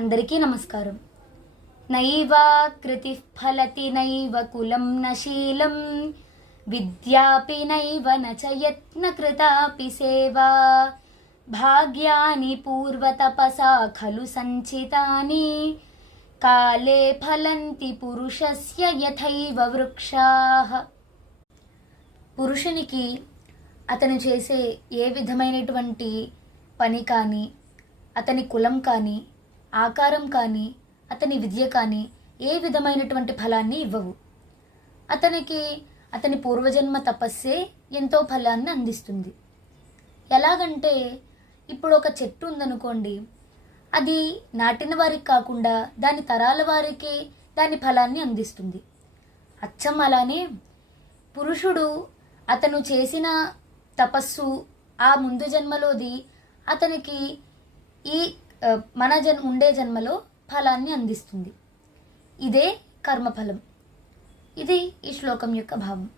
అందరికీ నమస్కారం. నైవాకృతి ఫలతి నైవ కులం నశీలం విద్యాపి నైవ నయత్నకృతాపి సేవా. భాగ్యాని పూర్వతపసా ఖలు సంచితాని కాలే ఫలంతి పురుషస్య యథైవ వృక్షా. పురుషునికి అతను చేసే ఏ విధమైనటువంటి పని కానీ అతని కులం కానీ ఆకారం కానీ అతని విద్య కానీ ఏ విధమైనటువంటి ఫలాన్ని ఇవ్వవు. అతనికి అతని పూర్వజన్మ తపస్సే ఎంతో ఫలాన్ని అందిస్తుంది. ఎలాగంటే ఇప్పుడు ఒక చెట్టు ఉందనుకోండి అది నాటిన వారికి కాకుండా దాని తరాల వారికి దాని ఫలాన్ని అందిస్తుంది. అచ్చం అలానే పురుషుడు అతను చేసిన తపస్సు ఆ ముందు జన్మలోది అతనికి ఈ మన జన్ ఉండే జన్మలో ఫలాన్ని అందిస్తుంది. ఇదే కర్మఫలం. ఇది ఈ శ్లోకం యొక్క భావం.